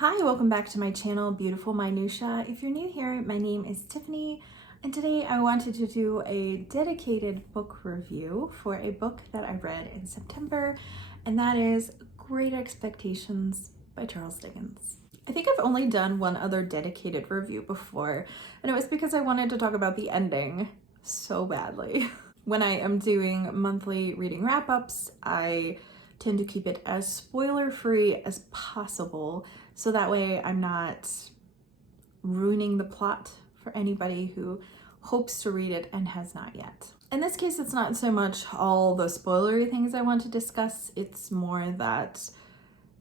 Hi, welcome back to my channel, Beautiful Minutia. If you're new here, my name is Tiffany, and today I wanted to do a dedicated book review for a book that I read in September, and that is Great Expectations by Charles Dickens. I think I've only done one other dedicated review before, and it was because I wanted to talk about the ending so badly. When I am doing monthly reading wrap-ups, I tend to keep it as spoiler-free as possible, so that way I'm not ruining the plot for anybody who hopes to read it and has not yet. In this case, it's not so much all the spoilery things I want to discuss, it's more that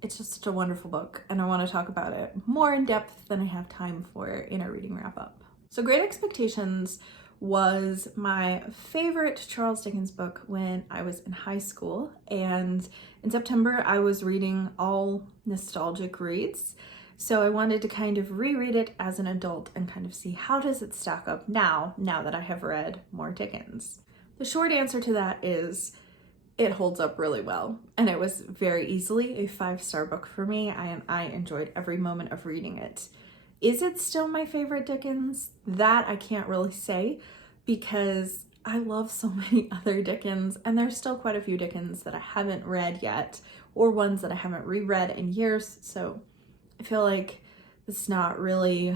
it's just such a wonderful book and I want to talk about it more in depth than I have time for in a reading wrap-up. So Great Expectations was my favorite Charles Dickens book when I was in high school, and in September I was reading all nostalgic reads, so I wanted to kind of reread it as an adult and kind of see how does it stack up now that I have read more Dickens. The short answer to that is it holds up really well, and it was very easily a 5-star book for me. I enjoyed every moment of reading it. Is it still my favorite Dickens? That I can't really say, because I love so many other Dickens, and there's still quite a few Dickens that I haven't read yet, or ones that I haven't reread in years, so I feel like it's not really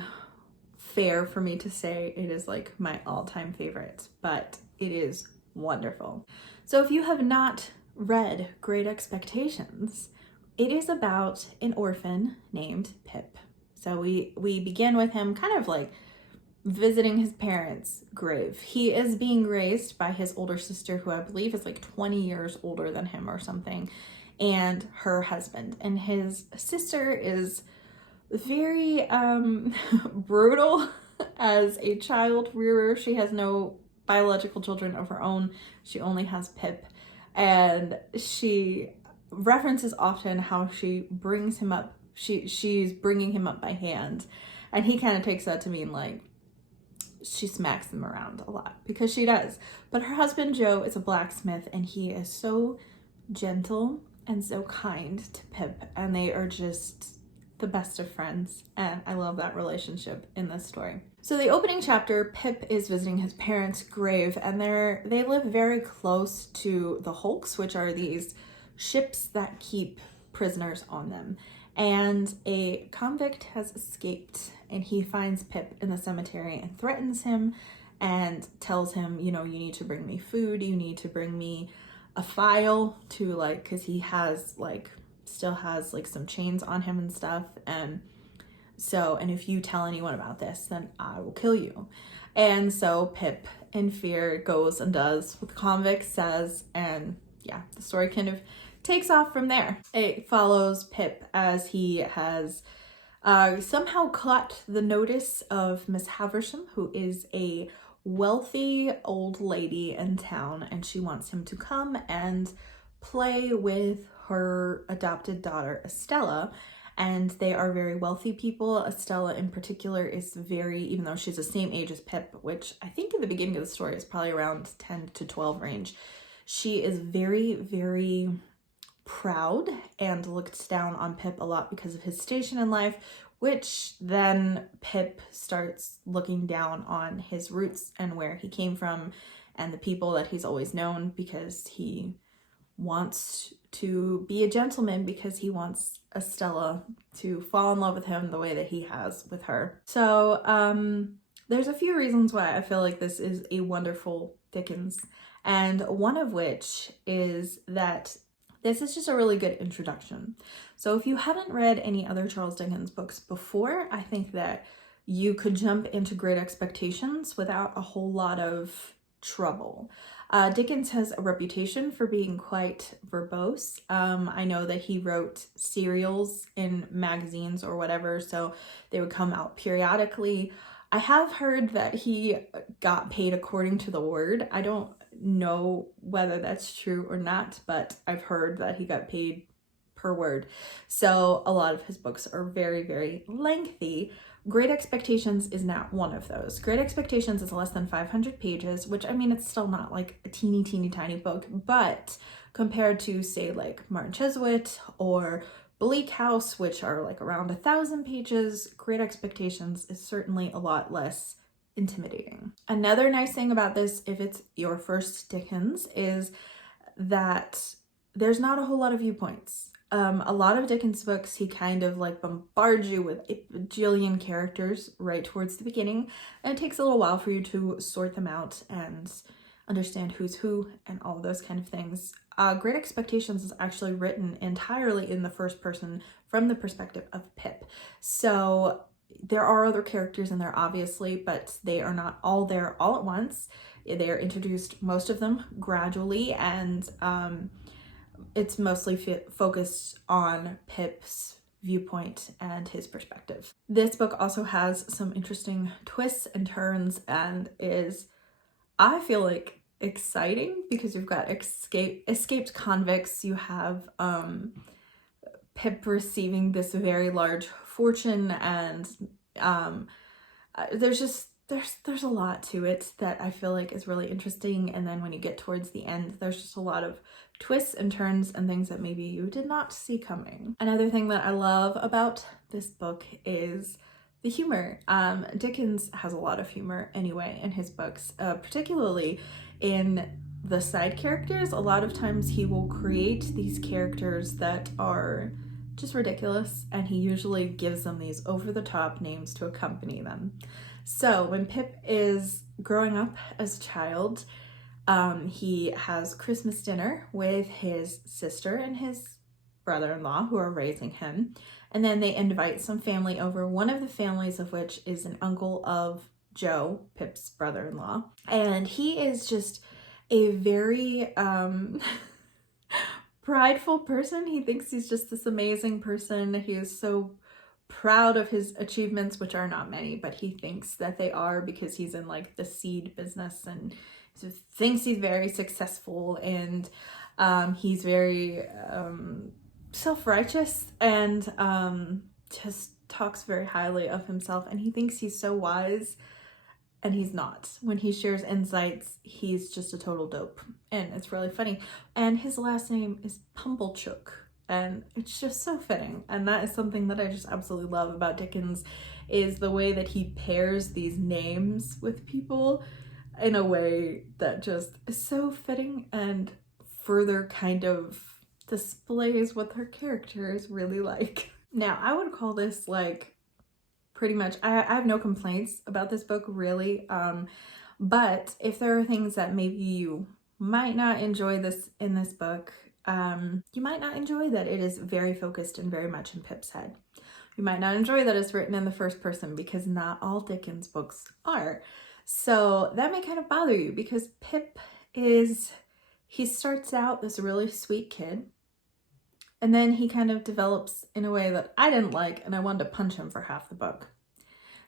fair for me to say it is like my all-time favorite, but it is wonderful. So if you have not read Great Expectations, it is about an orphan named Pip. So we begin with him kind of like visiting his parents' grave. He is being raised by his older sister, who I believe is like 20 years older than him or something, and her husband. And his sister is very brutal as a child rearer. She has no biological children of her own. She only has Pip, and she references often how she brings him up. She's bringing him up by hand, and he kind of takes that to mean like she smacks them around a lot, because she does. But her husband Joe is a blacksmith, and he is so gentle and so kind to Pip, and they are just the best of friends, and I love that relationship in this story. So the opening chapter, Pip is visiting his parents' grave, and they live very close to the hulks, which are these ships that keep prisoners on them. And a convict has escaped, and he finds Pip in the cemetery and threatens him and tells him, you know, you need to bring me food, you need to bring me a file to, like, because he has like still has like some chains on him and stuff, and if you tell anyone about this, then I will kill you. And so Pip, in fear, goes and does what the convict says, and yeah, the story kind of takes off from there. It follows Pip as he has somehow caught the notice of Miss Havisham, who is a wealthy old lady in town, and she wants him to come and play with her adopted daughter Estella, and they are very wealthy people. Estella in particular is very, even though she's the same age as Pip, which I think in the beginning of the story is probably around 10 to 12 range, she is very, very proud and looked down on Pip a lot because of his station in life, which then Pip starts looking down on his roots and where he came from and the people that he's always known, because he wants to be a gentleman, because he wants Estella to fall in love with him the way that he has with her. So there's a few reasons why I feel like this is a wonderful Dickens, and one of which is that this is just a really good introduction. So if you haven't read any other Charles Dickens books before, I think that you could jump into Great Expectations without a whole lot of trouble. Dickens has a reputation for being quite verbose. I know that he wrote serials in magazines or whatever, so they would come out periodically. I have heard that he got paid according to the word. I don't know whether that's true or not, but I've heard that he got paid per word. So a lot of his books are very, very lengthy. Great Expectations is not one of those. Great Expectations is less than 500 pages, which, I mean, it's still not like a teeny tiny book, but compared to, say, like Martin Chuzzlewit or Bleak House, which are like around 1,000 pages, Great Expectations is certainly a lot less intimidating. Another nice thing about this, if it's your first Dickens, is that there's not a whole lot of viewpoints. A lot of Dickens books, he kind of like bombards you with a bajillion characters right towards the beginning, and it takes a little while for you to sort them out and understand who's who and all of those kind of things. Great Expectations is actually written entirely in the first person from the perspective of Pip. So there are other characters in there, obviously, but they are not all there all at once. They are introduced, most of them, gradually, and it's mostly focused on Pip's viewpoint and his perspective. This book also has some interesting twists and turns and is, I feel like, exciting because you've got escaped convicts, you have Pip receiving this very large fortune, and there's a lot to it that I feel like is really interesting. And then when you get towards the end, there's just a lot of twists and turns and things that maybe you did not see coming. Another thing that I love about this book is the humor. Dickens has a lot of humor anyway in his books, particularly in the side characters. A lot of times he will create these characters that are just ridiculous, and he usually gives them these over-the-top names to accompany them. So when Pip is growing up as a child, he has Christmas dinner with his sister and his brother-in-law who are raising him, and then they invite some family over, one of the families of which is an uncle of Joe, Pip's brother-in-law, and he is just a very prideful person. He thinks he's just this amazing person. He is so proud of his achievements, which are not many, but he thinks that they are because he's in like the seed business, and so thinks he's very successful, and he's very self-righteous, and just talks very highly of himself, and he thinks he's so wise, and he's not. When he shares insights, he's just a total dope, and it's really funny. And his last name is Pumblechook, and it's just so fitting. And that is something that I just absolutely love about Dickens, is the way that he pairs these names with people in a way that just is so fitting and further kind of displays what their character is really like. Now, I would call this like pretty much, I have no complaints about this book really, but if there are things that maybe you might not enjoy in this book, you might not enjoy that it is very focused and very much in Pip's head. You might not enjoy that it's written in the first person, because not all Dickens books are. So that may kind of bother you, because Pip he starts out this really sweet kid, and then he kind of develops in a way that I didn't like, and I wanted to punch him for half the book.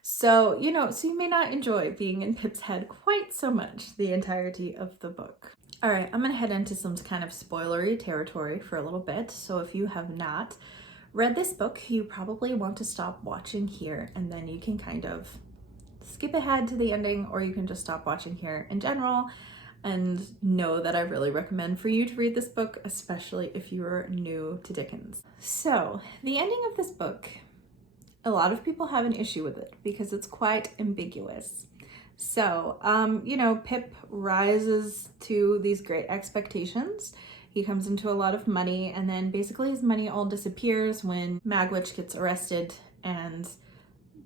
So, so you may not enjoy being in Pip's head quite so much the entirety of the book. All right, I'm gonna head into some kind of spoilery territory for a little bit. So if you have not read this book, you probably want to stop watching here, and then you can kind of skip ahead to the ending, or you can just stop watching here in general and know that I really recommend for you to read this book, especially if you're new to Dickens. So the ending of this book, a lot of people have an issue with it because it's quite ambiguous. So, Pip rises to these great expectations. He comes into a lot of money, and then basically his money all disappears when Magwitch gets arrested and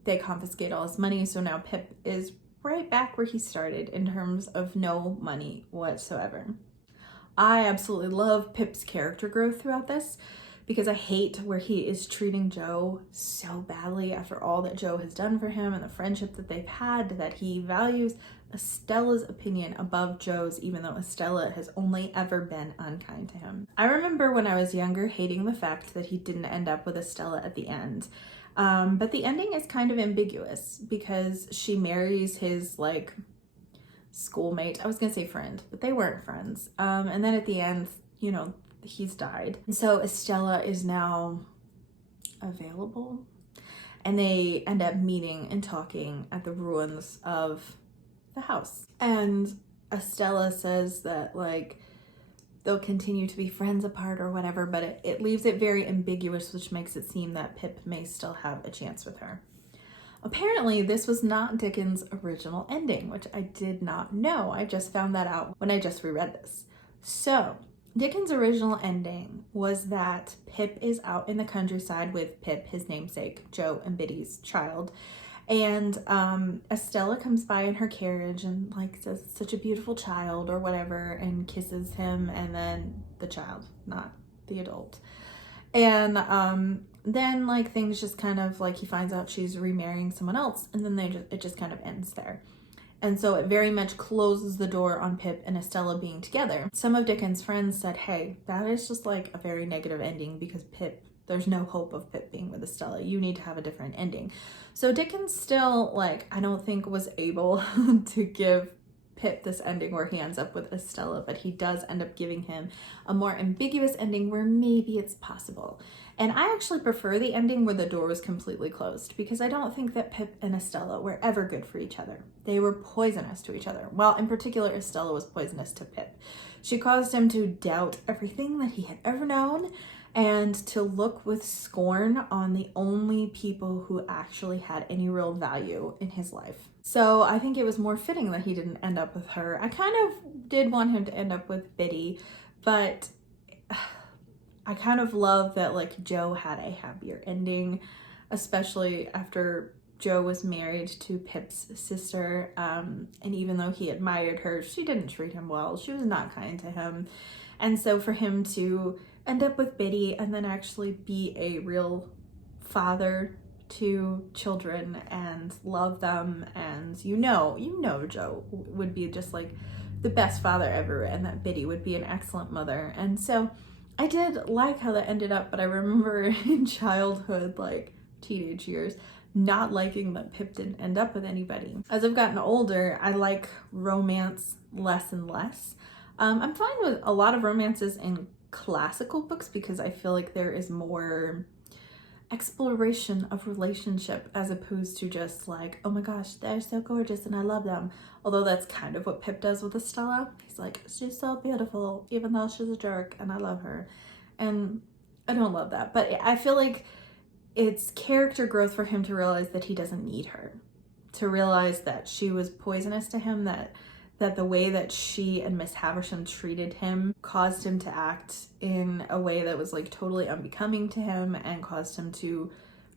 they confiscate all his money. So now Pip is right back where he started in terms of no money whatsoever. I absolutely love Pip's character growth throughout this, because I hate where he is treating Joe so badly after all that Joe has done for him and the friendship that they've had, that he values Estella's opinion above Joe's, even though Estella has only ever been unkind to him. I remember when I was younger hating the fact that he didn't end up with Estella at the end. But the ending is kind of ambiguous, because she marries his schoolmate. I was gonna say friend, but they weren't friends. And then at the end, he's died. And so Estella is now available, and they end up meeting and talking at the ruins of the house. And Estella says that they'll continue to be friends apart or whatever, but it leaves it very ambiguous, which makes it seem that Pip may still have a chance with her. Apparently, this was not Dickens' original ending, which I did not know. I just found that out when I just reread this. So, Dickens' original ending was that Pip is out in the countryside with Pip, his namesake, Joe and Biddy's child. And Estella comes by in her carriage and like says, such a beautiful child or whatever, and kisses him, and then the child, not the adult. And then like things just kind of like he finds out she's remarrying someone else, and then it just kind of ends there. And so it very much closes the door on Pip and Estella being together. Some of Dickens' friends said, hey, that is just like a very negative ending because there's no hope of Pip being with Estella. You need to have a different ending. So Dickens still, like, I don't think was able to give Pip this ending where he ends up with Estella, but he does end up giving him a more ambiguous ending where maybe it's possible. And I actually prefer the ending where the door was completely closed because I don't think that Pip and Estella were ever good for each other. They were poisonous to each other. Well, in particular, Estella was poisonous to Pip. She caused him to doubt everything that he had ever known and to look with scorn on the only people who actually had any real value in his life. So I think it was more fitting that he didn't end up with her. I kind of did want him to end up with Biddy, but I kind of love that like Joe had a happier ending, especially after Joe was married to Pip's sister. And even though he admired her, she didn't treat him well. She was not kind to him. And so for him to end up with Biddy and then actually be a real father to children and love them, and you know Joe would be just like the best father ever, and that Biddy would be an excellent mother. And so I did like how that ended up, but I remember in childhood, like teenage years, not liking that Pip didn't end up with anybody. As I've gotten older, I like romance less and less. I'm fine with a lot of romances in classical books because I feel like there is more exploration of relationship as opposed to just like, oh my gosh, they're so gorgeous and I love them. Although that's kind of what Pip does with Estella. He's like, she's so beautiful even though she's a jerk and I love her. And I don't love that, but I feel like it's character growth for him to realize that he doesn't need her, to realize that she was poisonous to him, that the way that she and Miss Havisham treated him caused him to act in a way that was like totally unbecoming to him and caused him to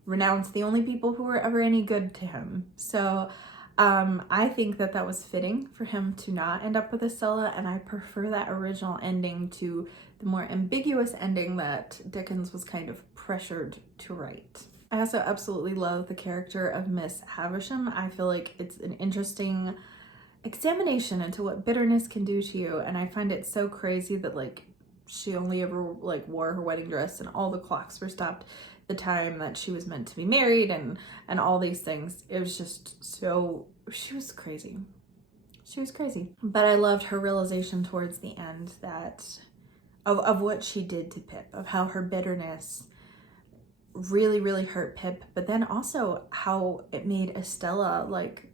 renounce the only people who were ever any good to him. So I think that was fitting for him to not end up with Estella, and I prefer that original ending to the more ambiguous ending that Dickens was kind of pressured to write. I also absolutely love the character of Miss Havisham. I feel like it's an interesting examination into what bitterness can do to you, and I find it so crazy that like she only ever like wore her wedding dress and all the clocks were stopped the time that she was meant to be married and all these things. It was just so, she was crazy. But I loved her realization towards the end that of what she did to Pip, of how her bitterness really hurt Pip, but then also how it made Estella like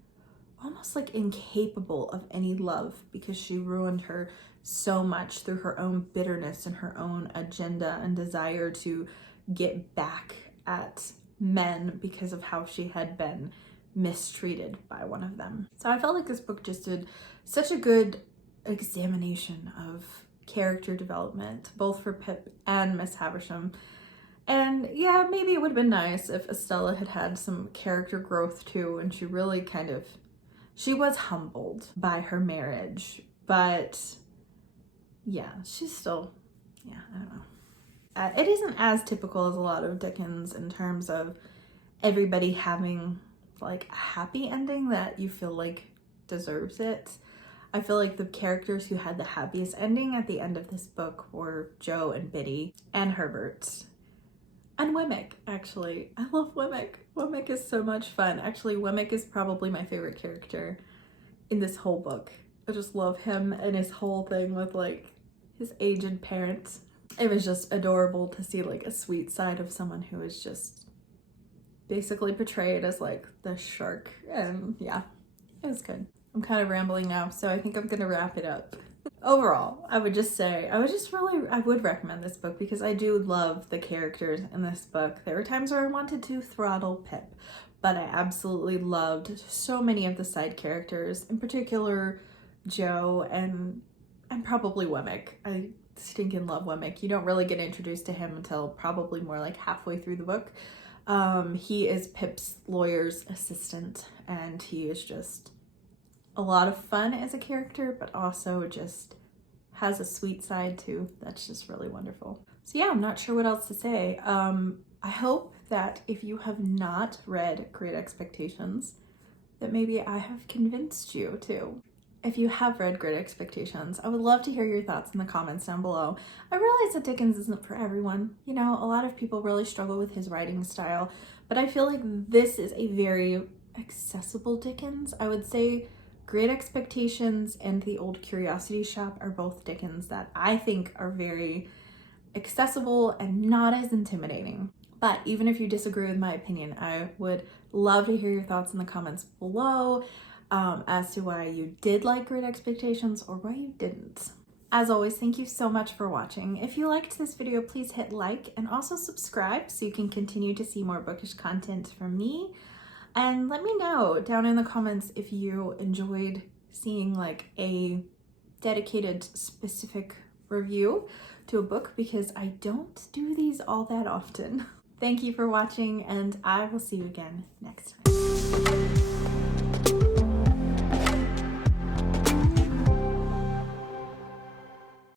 almost like incapable of any love because she ruined her so much through her own bitterness and her own agenda and desire to get back at men because of how she had been mistreated by one of them. So I felt like this book just did such a good examination of character development, both for Pip and Miss Havisham. And yeah, maybe it would have been nice if Estella had had some character growth too, and she really kind of, she was humbled by her marriage, but yeah, she's still, yeah, I don't know. It isn't as typical as a lot of Dickens in terms of everybody having like a happy ending that you feel like deserves it. I feel like the characters who had the happiest ending at the end of this book were Joe and Biddy and Herbert. And Wemmick, actually. I love Wemmick. Wemmick is so much fun. Actually, Wemmick is probably my favorite character in this whole book. I just love him and his whole thing with like his aged parents. It was just adorable to see like a sweet side of someone who is just basically portrayed as like the shark. And yeah, it was good. I'm kind of rambling now, so I think I'm gonna wrap it up. Overall, I would recommend this book because I do love the characters in this book. There were times where I wanted to throttle Pip, but I absolutely loved so many of the side characters, in particular Joe and probably Wemmick. I stinking love Wemmick. You don't really get introduced to him until probably more like halfway through the book. He is Pip's lawyer's assistant, and he is just a lot of fun as a character, but also just has a sweet side too. That's just really wonderful. So yeah, I'm not sure what else to say. I hope that if you have not read Great Expectations, that maybe I have convinced you to. If you have read Great Expectations, I would love to hear your thoughts in the comments down below. I realize that Dickens isn't for everyone. You know, a lot of people really struggle with his writing style, but I feel like this is a very accessible Dickens. I would say Great Expectations and The Old Curiosity Shop are both Dickens that I think are very accessible and not as intimidating. But even if you disagree with my opinion, I would love to hear your thoughts in the comments below as to why you did like Great Expectations or why you didn't. As always, thank you so much for watching. If you liked this video, please hit like and also subscribe so you can continue to see more bookish content from me. And let me know down in the comments if you enjoyed seeing like a dedicated specific review to a book, because I don't do these all that often. Thank you for watching, and I will see you again next time.